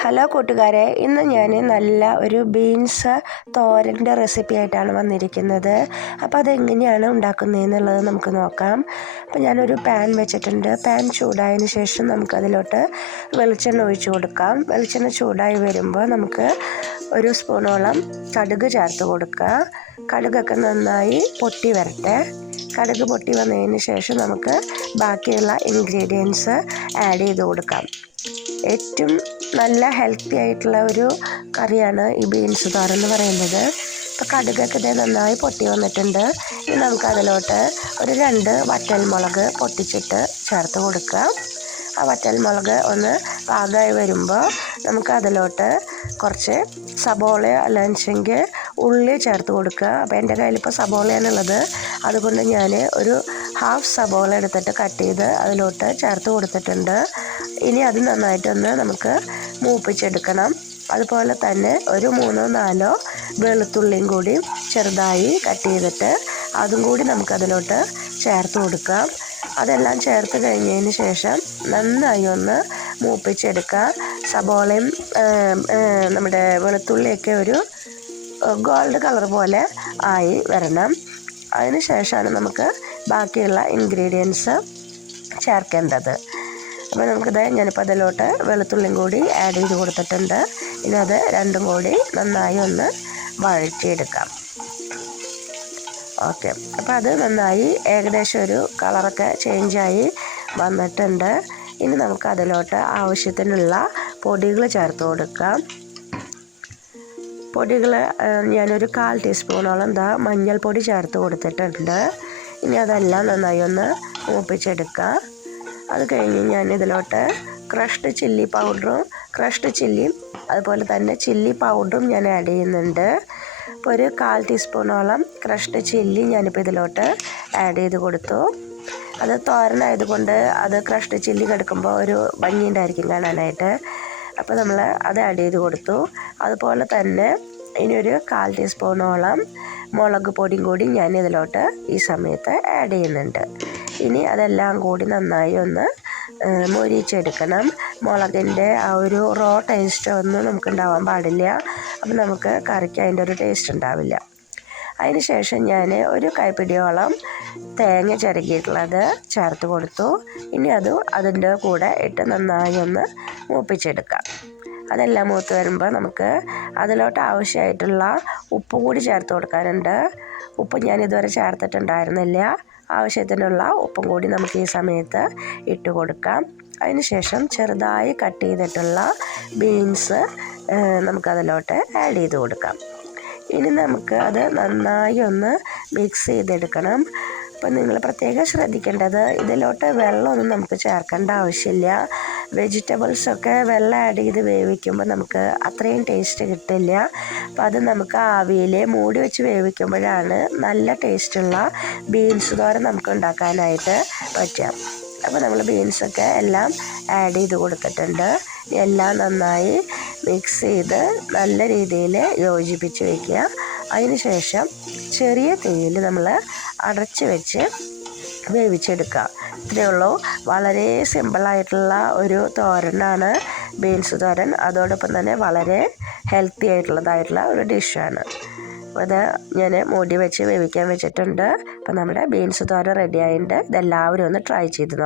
Hello കൂട്ടുകാരെ, ഇന്ന് ഞാൻ നല്ല ഒരു ബീൻസ് തോരൻ്റെ റെസിപ്പി ആയിട്ടാണ് വന്നിരിക്കുന്നത്. അപ്പോൾ അതെങ്ങനെയാണ് ഉണ്ടാക്കുന്നതെന്നുള്ളത് നമുക്ക് നോക്കാം. അപ്പോൾ ഞാനൊരു പാൻ വെച്ചിട്ടുണ്ട്. പാൻ ചൂടായതിന് ശേഷം നമുക്കതിലോട്ട് വെളിച്ചെണ്ണ ഒഴിച്ചു കൊടുക്കാം. വെളിച്ചെണ്ണ ചൂടായി വരുമ്പോൾ നമുക്ക് ഒരു സ്പൂണോളം കടുക് ചേർത്ത് കൊടുക്കുക. കടുകൊക്കെ നന്നായി പൊട്ടി വരട്ടെ. കടുക് പൊട്ടി വന്നതിന് ശേഷം നമുക്ക് ബാക്കിയുള്ള ഇൻഗ്രീഡിയൻസ് ആഡ് ചെയ്ത് കൊടുക്കാം. ഏറ്റവും നല്ല ഹെൽത്തി ആയിട്ടുള്ള ഒരു കറിയാണ് ഈ ബീൻസ് തോരൻ എന്ന് പറയുന്നത്. ഇപ്പോൾ കടുകൊക്കെ ഇത് നന്നായി പൊട്ടി വന്നിട്ടുണ്ട്. ഇനി നമുക്ക് അതിലോട്ട് ഒരു 2 വറ്റൽമുളക് പൊട്ടിച്ചിട്ട് ചേർത്ത് കൊടുക്കാം. ആ വറ്റൽമുളക് ഒന്ന് പാകമായി വരുമ്പോൾ നമുക്ക് അതിലോട്ട് കുറച്ച് സബോള അല്ലെങ്കിൽ ഉള്ളി ചേർത്ത് കൊടുക്കുക. അപ്പോൾ എൻ്റെ കയ്യിലിപ്പോൾ സബോളയാണുള്ളത്, അതുകൊണ്ട് ഞാൻ ഒരു ഹാഫ് സബോള എടുത്തിട്ട് കട്ട് ചെയ്ത് അതിലോട്ട് ചേർത്ത് കൊടുത്തിട്ടുണ്ട്. ഇനി അത് നന്നായിട്ടൊന്ന് നമുക്ക് മൂപ്പിച്ചെടുക്കണം. അതുപോലെ തന്നെ ഒരു 3-4 വെളുത്തുള്ളിയും കൂടി ചെറുതായി കട്ട് ചെയ്തിട്ട് അതും കൂടി നമുക്കതിലോട്ട് ചേർത്ത് കൊടുക്കാം. അതെല്ലാം ചേർത്ത് കഴിഞ്ഞതിന് ശേഷം നന്നായി ഒന്ന് മൂപ്പിച്ചെടുക്കുക. സബോളയും നമ്മുടെ വെളുത്തുള്ളിയൊക്കെ ഒരു ഗോൾഡ് കളർ പോലെ ആയി വരണം. അതിന് ശേഷമാണ് നമുക്ക് ബാക്കിയുള്ള ഇൻഗ്രീഡിയൻസ് ചേർക്കേണ്ടത്. അപ്പോൾ നമുക്കിത് ഞാനിപ്പോൾ അതിലോട്ട് വെളുത്തുള്ളിയും കൂടി ആഡ് ചെയ്ത് കൊടുത്തിട്ടുണ്ട്. ഇനി അത് രണ്ടും കൂടി നന്നായി ഒന്ന് വഴറ്റിയെടുക്കാം. ഓക്കെ, അപ്പോൾ അത് നന്നായി ഏകദേശം ഒരു കളറൊക്കെ ചേഞ്ചായി വന്നിട്ടുണ്ട്. ഇനി നമുക്ക് അതിലോട്ട് ആവശ്യത്തിനുള്ള പൊടികൾ ചേർത്ത് കൊടുക്കാം. പൊടികൾ ഞാനൊരു 1/4 ടീസ്പൂണോളം മഞ്ഞൾപ്പൊടി ചേർത്ത് കൊടുത്തിട്ടുണ്ട്. ഇനി അതെല്ലാം നന്നായി ഒന്ന് മൂപ്പിച്ചെടുക്കുക. അത് കഴിഞ്ഞ് ഞാൻ ഇതിലോട്ട് ക്രഷ്ഡ് ചില്ലി പൗഡറും ക്രഷ്ഡ് ചില്ലിയും അതുപോലെ തന്നെ ചില്ലി പൗഡറും ഞാൻ ആഡ് ചെയ്യുന്നുണ്ട്. അപ്പോൾ ഒരു 1/4 ടീസ്പൂണോളം ക്രഷ്ഡ് ചില്ലി ഞാനിപ്പോൾ ഇതിലോട്ട് ആഡ് ചെയ്ത് കൊടുത്തു. അത് തോരനായതുകൊണ്ട് അത് ക്രഷ്ഡ് ചില്ലി കിടക്കുമ്പോൾ ഒരു ഭംഗിയുണ്ടായിരിക്കും കാണാനായിട്ട്. അപ്പോൾ നമ്മൾ അത് ആഡ് ചെയ്ത് കൊടുത്തു. അതുപോലെ തന്നെ ഇനി ഒരു 1/4 ടീസ്പൂണോളം മുളക് പൊടിയും കൂടി ഞാൻ ഇതിലോട്ട് ഈ സമയത്ത് ആഡ് ചെയ്യുന്നുണ്ട്. ഇനി അതെല്ലാം കൂടി നന്നായി ഒന്ന് മൊരിച്ചെടുക്കണം. മുളകിൻ്റെ ആ ഒരു റോ ടേസ്റ്റ് ഒന്നും നമുക്ക് ഉണ്ടാവാൻ പാടില്ല. അപ്പോൾ നമുക്ക് കറിക്ക് അതിൻ്റെ ഒരു ടേസ്റ്റ് ഉണ്ടാവില്ല. അതിന് ശേഷം ഞാൻ ഒരു കൈപ്പിടിയോളം തേങ്ങ ചിരകിയിട്ടുള്ളത് ചേർത്ത് കൊടുത്തു. ഇനി അതിൻ്റെ കൂടെ ഇട്ട് നന്നായി ഒന്ന് മൂപ്പിച്ചെടുക്കാം. അതെല്ലാം മൂത്ത് വരുമ്പോൾ നമുക്ക് അതിലോട്ട് ആവശ്യമായിട്ടുള്ള ഉപ്പ് കൂടി ചേർത്ത് കൊടുക്കാനുണ്ട്. ഉപ്പ് ഞാൻ ഇതുവരെ ചേർത്തിട്ടുണ്ടായിരുന്നില്ല. ആവശ്യത്തിനുള്ള ഉപ്പും കൂടി നമുക്ക് ഈ സമയത്ത് ഇട്ട് കൊടുക്കാം. അതിന് ശേഷം ചെറുതായി കട്ട് ചെയ്തിട്ടുള്ള ബീൻസ് നമുക്കതിലോട്ട് ആഡ് ചെയ്ത് കൊടുക്കാം. ഇനി നമുക്ക് അത് നന്നായി ഒന്ന് മിക്സ് ചെയ്തെടുക്കണം. അപ്പം നിങ്ങൾ പ്രത്യേകം ശ്രദ്ധിക്കേണ്ടത് ഇതിലോട്ട് വെള്ളമൊന്നും നമുക്ക് ചേർക്കേണ്ട ആവശ്യമില്ല. വെജിറ്റബിൾസൊക്കെ വെള്ളം ആഡ് ചെയ്ത് വേവിക്കുമ്പോൾ നമുക്ക് അത്രയും ടേസ്റ്റ് കിട്ടില്ല. അപ്പം അത് നമുക്ക് ആവിയിൽ മൂടി വെച്ച് വേവിക്കുമ്പോഴാണ് നല്ല ടേസ്റ്റുള്ള ബീൻസ് തോരൻ നമുക്ക് ഉണ്ടാക്കാനായിട്ട് പറ്റുക. അപ്പോൾ നമ്മൾ ബീൻസൊക്കെ എല്ലാം ആഡ് ചെയ്ത് കൊടുത്തിട്ടുണ്ട്. എല്ലാം നന്നായി മിക്സ് ചെയ്ത് നല്ല രീതിയിൽ യോജിപ്പിച്ച് വയ്ക്കുക. അതിന് ശേഷം ചെറിയ തീയിൽ നമ്മൾ അടച്ച് വെച്ച് വേവിച്ചെടുക്കുക. ഇത്രയേ ഉള്ളൂ. വളരെ സിമ്പിളായിട്ടുള്ള ഒരു തോരനാണ് ബീൻസ് തോരൻ. അതോടൊപ്പം തന്നെ വളരെ ഹെൽത്തി ആയിട്ടുള്ളതായിട്ടുള്ള ഒരു ഡിഷാണ്. അത് ഞാൻ മൂടി വെച്ച് വേവിക്കാൻ വെച്ചിട്ടുണ്ട്. അപ്പോൾ നമ്മുടെ ബീൻസ് തോരൻ റെഡി ആയിട്ടുണ്ട്. ഇതെല്ലാവരും ഒന്ന് ട്രൈ ചെയ്ത് നോക്കാം.